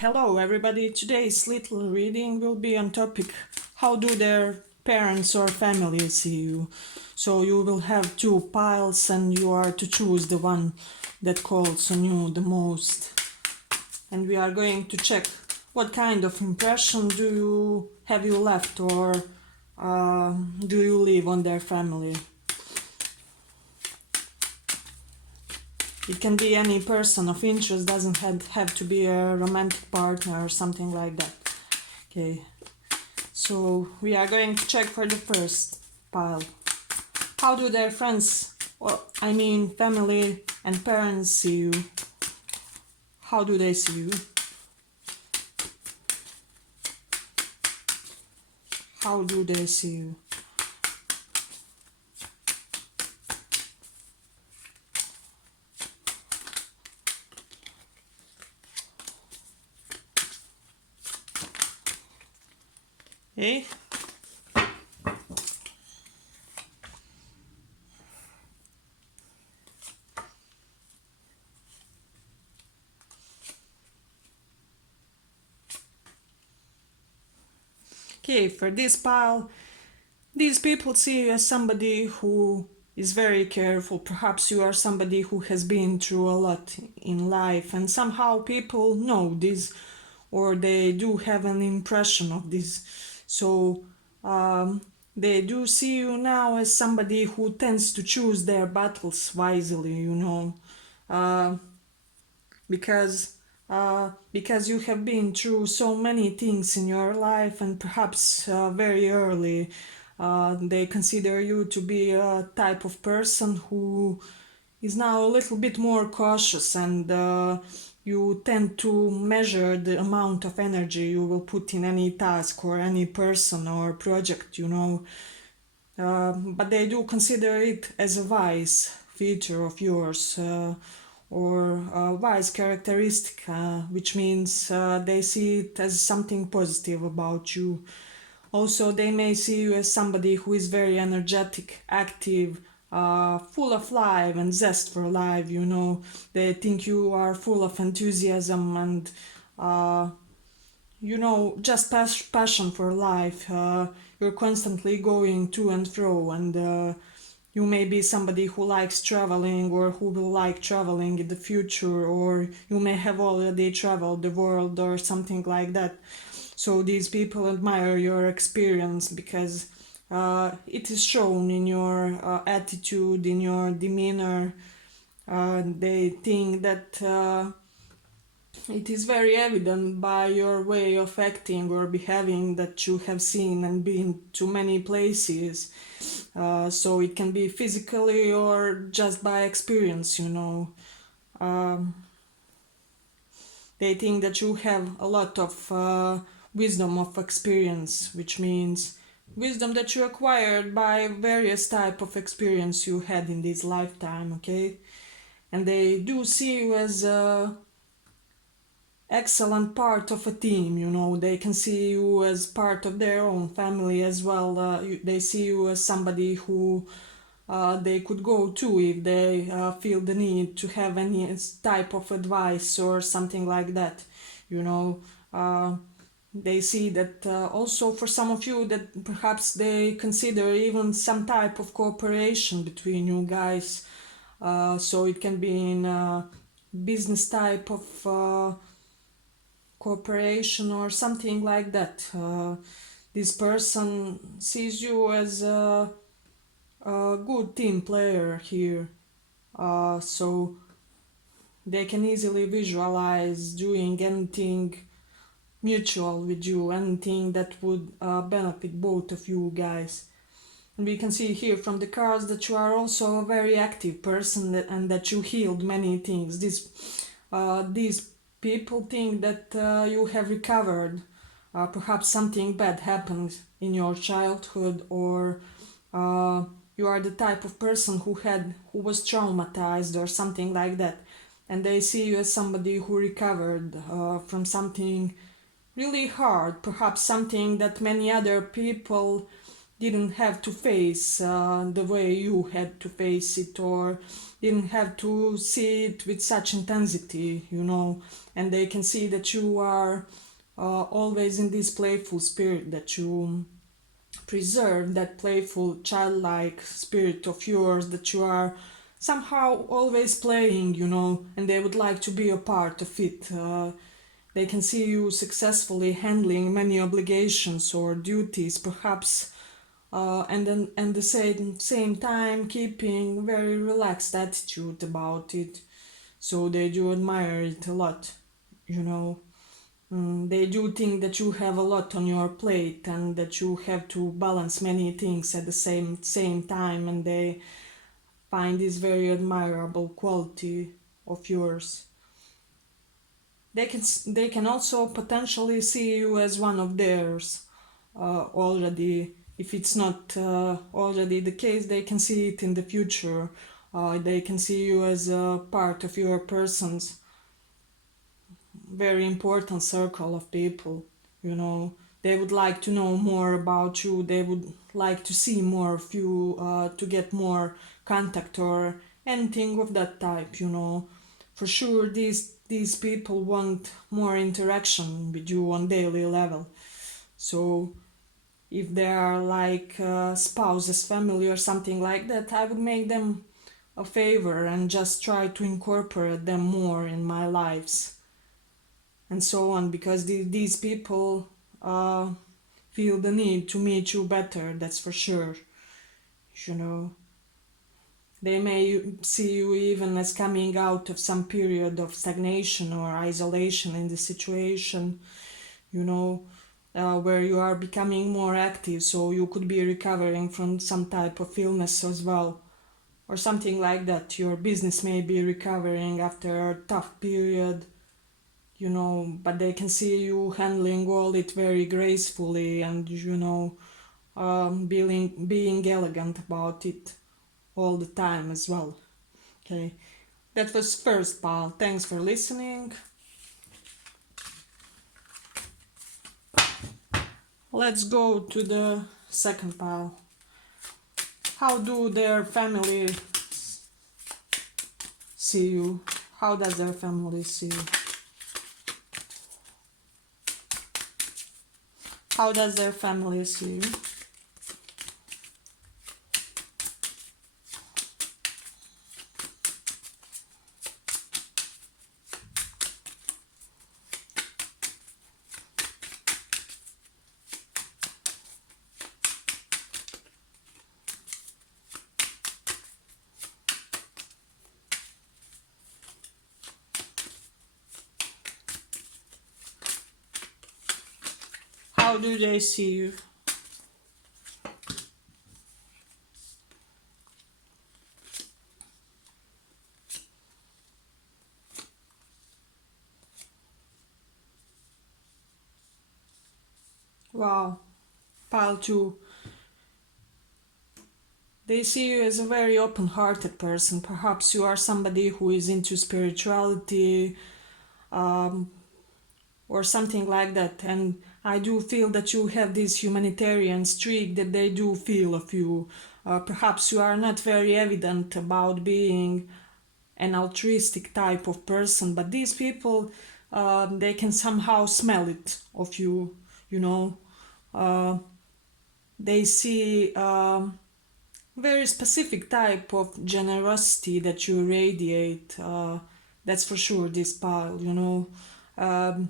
Hello everybody, today's little reading will be on topic how do their parents or family see you. So you will have two piles and you are to choose the one that calls on you the most. And we are going to check what kind of impression have you left or do you leave on their family. It can be any person of interest, doesn't have to be a romantic partner or something like that. Okay, so we are going to check for the first pile. How do their friends, family and parents see you? How do they see you? How do they see you? Okay. Okay, for this pile, these people see you as somebody who is very careful. Perhaps you are somebody who has been through a lot in life, and somehow people know this or they do have an impression of this. So they do see you now as somebody who tends to choose their battles wisely, because because you have been through so many things in your life, and perhaps very early they consider you to be a type of person who is now a little bit more cautious, and you tend to measure the amount of energy you will put in any task or any person or project, but they do consider it as a wise feature of yours, or a wise characteristic, which means they see it as something positive about you. Also, they may see you as somebody who is very energetic, active, full of life and zest for life, They think you are full of enthusiasm and, just passion for life. You're constantly going to and fro, and you may be somebody who likes traveling or who will like traveling in the future, or you may have already traveled the world or something like that. So these people admire your experience because it is shown in your attitude, in your demeanor. They think that it is very evident by your way of acting or behaving that you have seen and been to many places. So it can be physically or just by experience, Um, they think that you have a lot of wisdom of experience, which means wisdom that you acquired by various type of experience you had in this lifetime, okay? And they do see you as a excellent part of a team, they can see you as part of their own family as well. They see you as somebody who they could go to if they feel the need to have any type of advice or something like that, they see that also for some of you that perhaps they consider even some type of cooperation between you guys. So it can be in a business type of cooperation or something like that. This person sees you as a good team player here, so they can easily visualize doing anything mutual with you, anything that would benefit both of you guys. And we can see here from the cards that you are also a very active person and that you healed many things. These people think that you have recovered. Perhaps something bad happened in your childhood, or you are the type of person who was traumatized or something like that. And they see you as somebody who recovered from something really hard, perhaps something that many other people didn't have to face the way you had to face it, or didn't have to see it with such intensity, and they can see that you are always in this playful spirit, that you preserve that playful childlike spirit of yours, that you are somehow always playing, and they would like to be a part of it. They can see you successfully handling many obligations or duties, perhaps, and then at the same time keeping very relaxed attitude about it. So they do admire it a lot, you know. They do think that you have a lot on your plate and that you have to balance many things at the same time, and they find this very admirable quality of yours. They can also potentially see you as one of theirs already. If it's not already the case, they can see it in the future. They can see you as a part of your person's very important circle of people. They would like to know more about you. They would like to see more of you, to get more contact or anything of that type. For sure, these people want more interaction with you on daily level. So if they are like spouses, family, or something like that, I would make them a favor and just try to incorporate them more in my lives and so on, because these people uh, feel the need to meet you better, that's for sure. you know they may see you even as coming out of some period of stagnation or isolation in the situation, you know where you are becoming more active, so you could be recovering from some type of illness as well, or something like that. Your business may be recovering after a tough period, but they can see you handling all it very gracefully and, being elegant about it all the time as well. Okay, that was first pile. Thanks for listening. Let's go to the second pile. How do their family see you? How does their family see you? How does their family see you? How do they see you? Wow. Pile 2. They see you as a very open hearted person. Perhaps you are somebody who is into spirituality, um, or something like that. And I do feel that you have this humanitarian streak that they do feel of you. Perhaps you are not very evident about being an altruistic type of person, but these people, they can somehow smell it of you, you know. Uh, they see very specific type of generosity that you radiate. That's for sure, this pile, Um,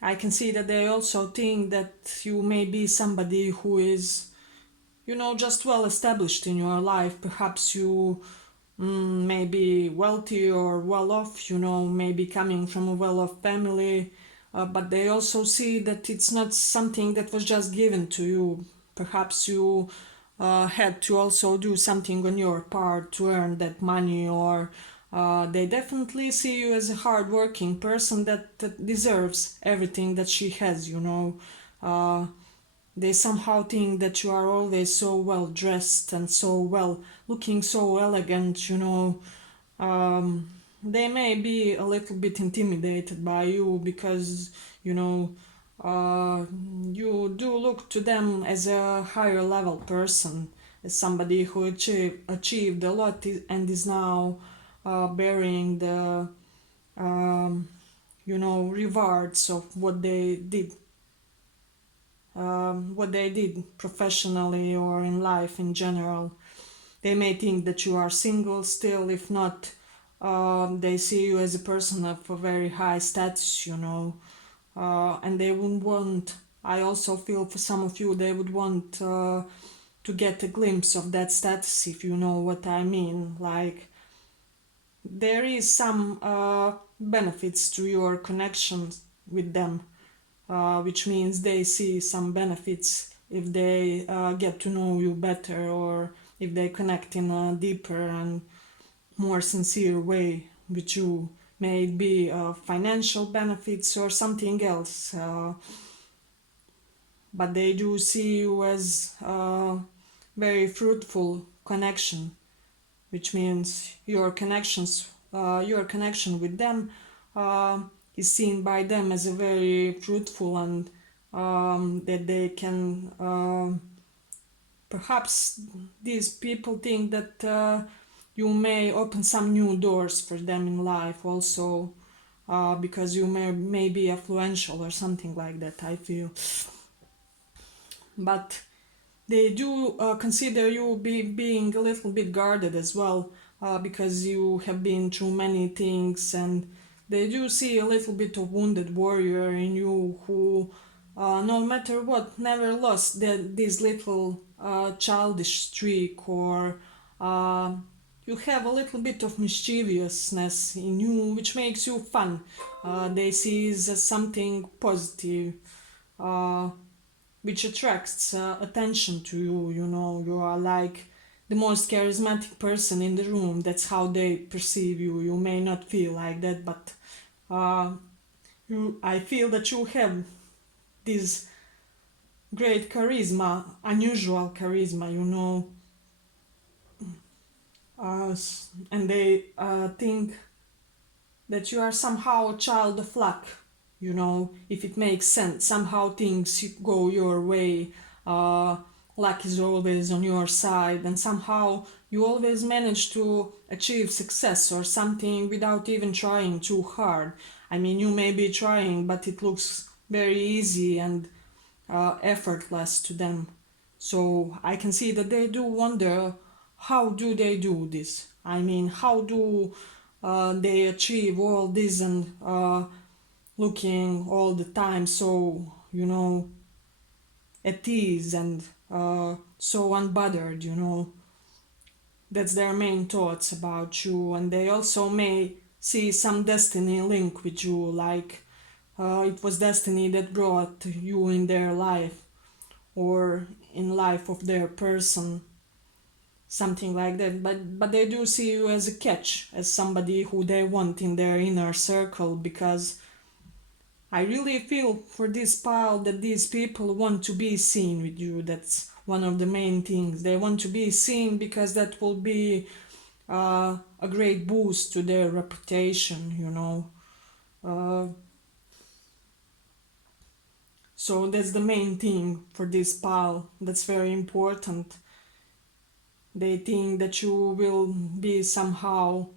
I can see that they also think that you may be somebody who is, just well established in your life. Perhaps you may be wealthy or well off, maybe coming from a well off family, but they also see that it's not something that was just given to you. Perhaps you had to also do something on your part to earn that money, or they definitely see you as a hardworking person that deserves everything that she has, Uh, they somehow think that you are always so well dressed and so well looking, so elegant, they may be a little bit intimidated by you because, you know, uh, you do look to them as a higher level person, as somebody who achieved a lot and is now bearing the rewards of what they did professionally or in life in general. They may think that you are single still. If not, they see you as a person of a very high status, and they would want, I also feel for some of you, they would want to get a glimpse of that status, if you know what I mean. Like, there is some benefits to your connections with them, which means they see some benefits if they get to know you better, or if they connect in a deeper and more sincere way with you. May it be financial benefits or something else, but they do see you as a very fruitful connection, which means your connection with them uh, is seen by them as a very fruitful, and that they can perhaps these people think that you may open some new doors for them in life also, because you may be influential or something like that, I feel. But they do consider you being a little bit guarded as well, because you have been through many things, and they do see a little bit of wounded warrior in you who, no matter what, never lost this little childish streak, or you have a little bit of mischievousness in you, which makes you fun. They see it as something positive. Uh, which attracts attention to you. You are like the most charismatic person in the room. That's how they perceive you. You may not feel like that, but uh, I feel that you have this great charisma, unusual charisma, and they think that you are somehow a child of luck, if it makes sense. Somehow things go your way, uh, luck is always on your side, and somehow you always manage to achieve success or something without even trying too hard. I mean, you may be trying, but it looks very easy and effortless to them. So I can see that they do wonder, how do they do this? I mean, how do they achieve all this, and looking all the time so, at ease, and so unbothered, That's their main thoughts about you, and they also may see some destiny link with you, like it was destiny that brought you in their life, or in life of their person, something like that. But they do see you as a catch, as somebody who they want in their inner circle, because I really feel for this pile that these people want to be seen with you. That's one of the main things. They want to be seen because that will be a great boost to their reputation, Uh, so that's the main thing for this pile. That's very important. They think that you will be somehow,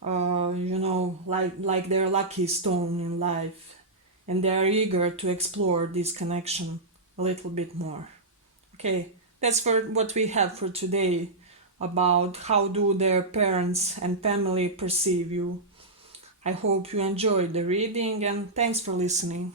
like their lucky stone in life, and they are eager to explore this connection a little bit more. Okay, that's for what we have for today about how do their parents and family perceive you. I hope you enjoyed the reading, and thanks for listening.